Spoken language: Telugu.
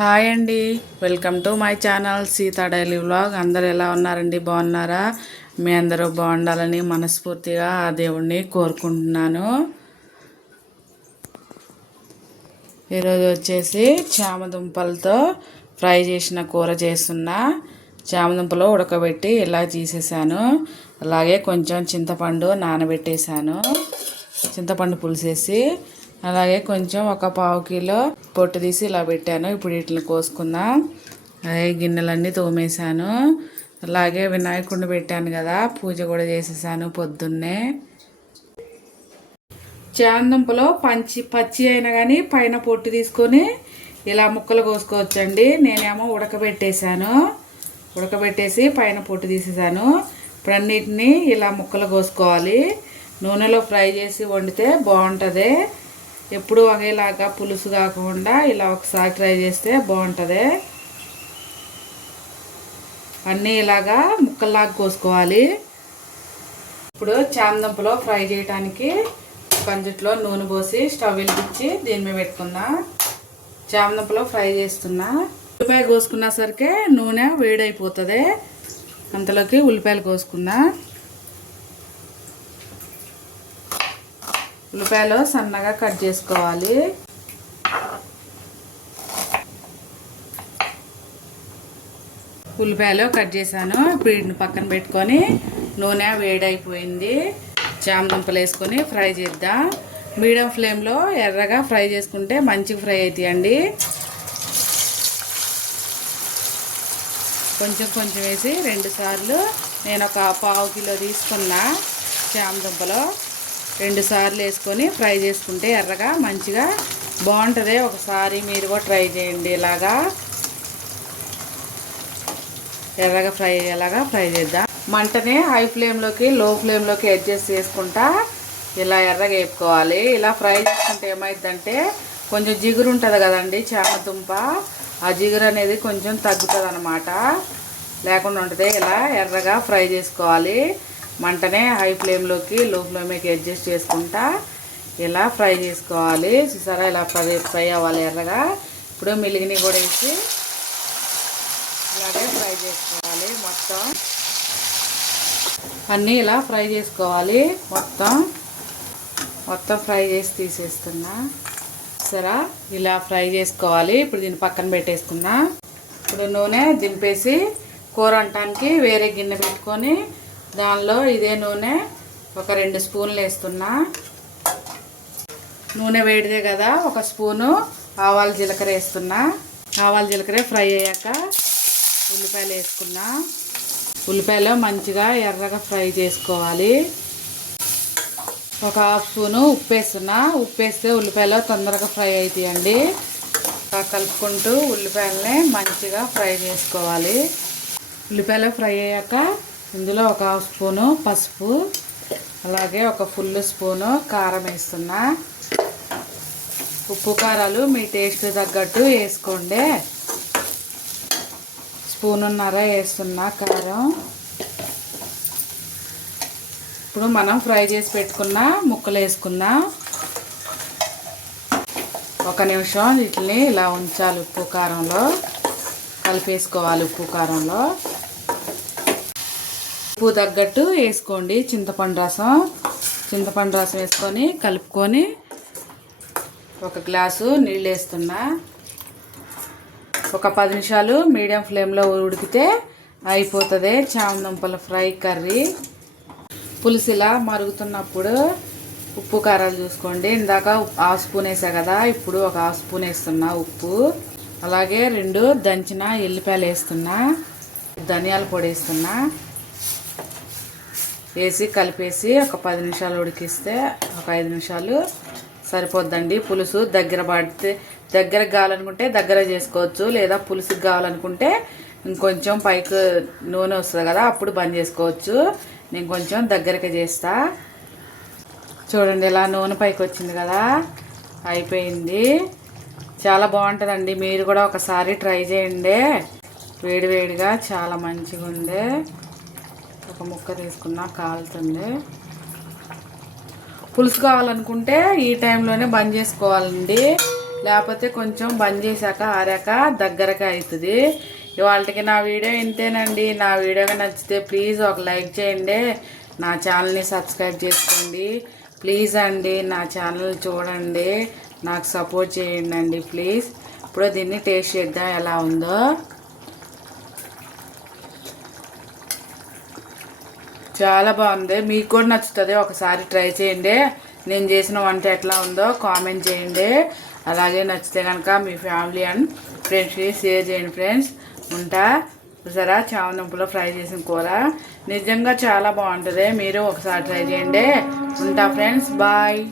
హాయ్ అండి. Welcome to my channel Seetha daily vlog. అందరు ఎలా ఉన్నారండి? బాగున్నారా? మీ అందరూ బాగుండాలని మనస్ఫూర్తిగా ఆ దేవుణ్ణి కోరుకుంటున్నాను. ఈరోజు వచ్చేసి చామదుంపలతో ఫ్రై చేసిన కూర చేస్తున్నా. చామదుంపలు ఉడకబెట్టి ఇలా తీసేసాను. అలాగే కొంచెం చింతపండు నానబెట్టేశాను. చింతపండు పులుసేసి అలాగే కొంచెం ఒక పావు కిలో పొట్టు తీసి ఇలా పెట్టాను. ఇప్పుడు వీటిని కోసుకుందాం. అలాగే గిన్నెలన్నీ తోమేశాను. అలాగే వినాయకుడిని పెట్టాను కదా. పూజ కూడా చేసేసాను పొద్దున్నే. చాందంపులో పంచి పచ్చి అయినా కానీ పైన పొట్టు తీసుకొని ఇలా ముక్కలు కోసుకోవచ్చండి. నేనేమో ఉడకబెట్టేశాను. ఉడకబెట్టేసి పైన పొట్టు తీసేసాను ఇప్పుడు అన్నిటిని ఇలా ముక్కలు కోసుకోవాలి. నూనెలో ఫ్రై చేసి వండితే బాగుంటుంది. ఎప్పుడు ఒకేలాగా పులుసు కాకుండా ఇలా ఒకసారి ట్రై చేస్తే బాగుంటుంది. అన్నీ ఇలాగా ముక్కల్లాగా కోసుకోవాలి. ఇప్పుడు చామదుంపలో ఫ్రై చేయడానికి కంజట్లో నూనె పోసి స్టవ్ వెలిగించి దీని మీద పెట్టుకున్నా. చామదుంపలో ఫ్రై చేస్తున్నా. ఉల్లిపాయ కోసుకున్న సరికే నూనె వేడైపోతుంది. అంతలోకి ఉల్లిపాయలు కోసుకుందాం ఉల్లిపాయలు సన్నగా కట్ చేసుకోవాలి. ఉల్లిపాయలు కట్ చేశాను. ఇప్పుడు పక్కన పెట్టుకొని నూనె వేడైపోయింది. చామదుంపలు వేసుకొని ఫ్రై చేద్దాం. మీడియం ఫ్లేమ్లో ఎర్రగా ఫ్రై చేసుకుంటే మంచిగా ఫ్రై అవుతాయండి కొంచెం కొంచెం వేసి రెండు సార్లు నేను ఒక పావు కిలో తీసుకున్నా చామదుంపలు రెండు సార్లు వేసుకొని ఫ్రై చేసుకుంటే ఎర్రగా మంచిగా బాగుంటుంది. ఒకసారి మీరు కూడా ట్రై చేయండి ఇలాగా. ఎర్రగా ఫ్రై అయ్యేలాగా ఫ్రై చేద్దాం. మంటని హై ఫ్లేమ్లోకి లో ఫ్లేమ్లోకి అడ్జస్ట్ చేసుకుంటా ఇలా ఎర్రగా వేపుకోవాలి. ఇలా ఫ్రై చేసుకుంటే ఏమైందంటే కొంచెం జిగురు ఉంటుంది కదండి చామదుంప ఆ జిగురు అనేది కొంచెం తగ్గుతుంది అనమాట లేకుండా ఉంటుంది. ఇలా ఎర్రగా ఫ్రై చేసుకోవాలి. మంటనే హై ఫ్లేమ్లోకి లో ఫ్లేమ్కి అడ్జస్ట్ చేసుకుంటా ఇలా ఫ్రై చేసుకోవాలి. చూసారా? ఇలా ఫ్రై ఫ్రై అవ్వాలి ఎర్రగా. ఇప్పుడు మిలిగిని కూడా వేసి ఇలాగే ఫ్రై చేసుకోవాలి మొత్తం. అన్నీ ఇలా ఫ్రై చేసుకోవాలి మొత్తం. మొత్తం ఫ్రై చేసి తీసేస్తున్నా. సరే ఇలా ఫ్రై చేసుకోవాలి. ఇప్పుడు దీన్ని పక్కన పెట్టేసుకున్నా. ఇప్పుడు నూనె దింపేసి కూర వండటానికి వేరే గిన్నె పెట్టుకొని దానిలో ఇదే నూనె ఒక రెండు స్పూన్లు వేస్తున్నా. నూనె వేడిదే కదా ఒక స్పూను ఆవాల జీలకర్ర వేస్తున్నా. ఆవాల జీలకర్ర ఫ్రై అయ్యాక ఉల్లిపాయలు వేసుకున్నా. ఉల్లిపాయలు మంచిగా ఎర్రగా ఫ్రై చేసుకోవాలి. ఒక హాఫ్ స్పూను ఉప్పు వేస్తున్నా. ఉప్పు వేస్తే ఉల్లిపాయలు తొందరగా ఫ్రై అవుతాయండి కలుపుకుంటూ ఉల్లిపాయలని మంచిగా ఫ్రై చేసుకోవాలి. ఉల్లిపాయలు ఫ్రై అయ్యాక ఇందులో ఒక హాఫ్ స్పూను పసుపు అలాగే ఒక ఫుల్ స్పూను కారం వేస్తున్నా. ఉప్పు కారాలు మీ టేస్ట్ తగ్గట్టు వేసుకోండి. స్పూనున్నర వేస్తున్నా కారం. ఇప్పుడు మనం ఫ్రై చేసి పెట్టుకున్న ముక్కలు వేసుకుందాం. ఒక నిమిషం వీటిని ఇలా ఉంచాలి ఉప్పు కారంలో. కలిపేసుకోవాలి ఉప్పు కారంలో. ఉప్పు తగ్గట్టు వేసుకోండి. చింతపండు రసం. చింతపండు రసం వేసుకొని కలుపుకొని ఒక గ్లాసు నీళ్ళు వేస్తున్నా. ఒక పది నిమిషాలు మీడియం ఫ్లేమ్లో ఉడికితే అయిపోతుంది. చామదుంపల ఫ్రై కర్రీ. పులుసు ఇలా మరుగుతున్నప్పుడు ఉప్పు కారాలు చూసుకోండి. ఇందాక హాఫ్ స్పూన్ వేసా కదా ఇప్పుడు ఒక హాఫ్ స్పూన్ వేస్తున్నా ఉప్పు. అలాగే రెండు దంచిన ఎల్లిపాయలు వేస్తున్నా ధనియాల పొడి వేస్తున్నా. వేసి కలిపేసి ఒక పది నిమిషాలు ఉడికిస్తే ఒక ఐదు నిమిషాలు సరిపోద్దండి. పులుసు దగ్గర పడితే దగ్గర కావాలనుకుంటే దగ్గర చేసుకోవచ్చు లేదా పులుసుకి కావాలనుకుంటే ఇంకొంచెం పైకి నూనె వస్తుంది కదా అప్పుడు బంద్ చేసుకోవచ్చు. నేను కొంచెం దగ్గరకి చేస్తా. చూడండి ఇలా నూనె పైకి వచ్చింది కదా అయిపోయింది. చాలా బాగుంటుందండి. మీరు కూడా ఒకసారి ట్రై చేయండి. వేడివేడిగా చాలా మంచిగా ఉండే ఒక ముక్క తీసుకున్నా కాలుతుంది. పులుసు కావాలనుకుంటే ఈ టైంలోనే బంద్ చేసుకోవాలండి. లేకపోతే కొంచెం బంద్ చేశాక ఆరాక దగ్గరగా అవుతుంది. ఇవాళకి నా వీడియో ఇంతేనండి. నా వీడియోగా నచ్చితే ప్లీజ్ ఒక లైక్ చేయండి. నా ఛానల్ని సబ్స్క్రైబ్ చేసుకోండి. ప్లీజ్ అండి నా ఛానల్ చూడండి. నాకు సపోర్ట్ చేయండి అండి ప్లీజ్. ఇప్పుడు దీన్ని టేస్ట్ చేద్దాం ఎలా ఉందో. చాలా బాగుంది. మీకు కూడా నచ్చుతుంది. ఒకసారి ట్రై చేయండి. నేను చేసిన వంట ఎట్లా ఉందో కామెంట్ చేయండి. అలాగే నచ్చితే కనుక మీ ఫ్యామిలీ అండ్ ఫ్రెండ్స్కి షేర్ చేయండి ఫ్రెండ్స్. ఉంటా? చూసారా? చామదుంపలో ఫ్రై చేసిన కూర. నిజంగా చాలా బాగుంటుంది. మీరు ఒకసారి ట్రై చేయండి. ఉంటా ఫ్రెండ్స్? బాయ్.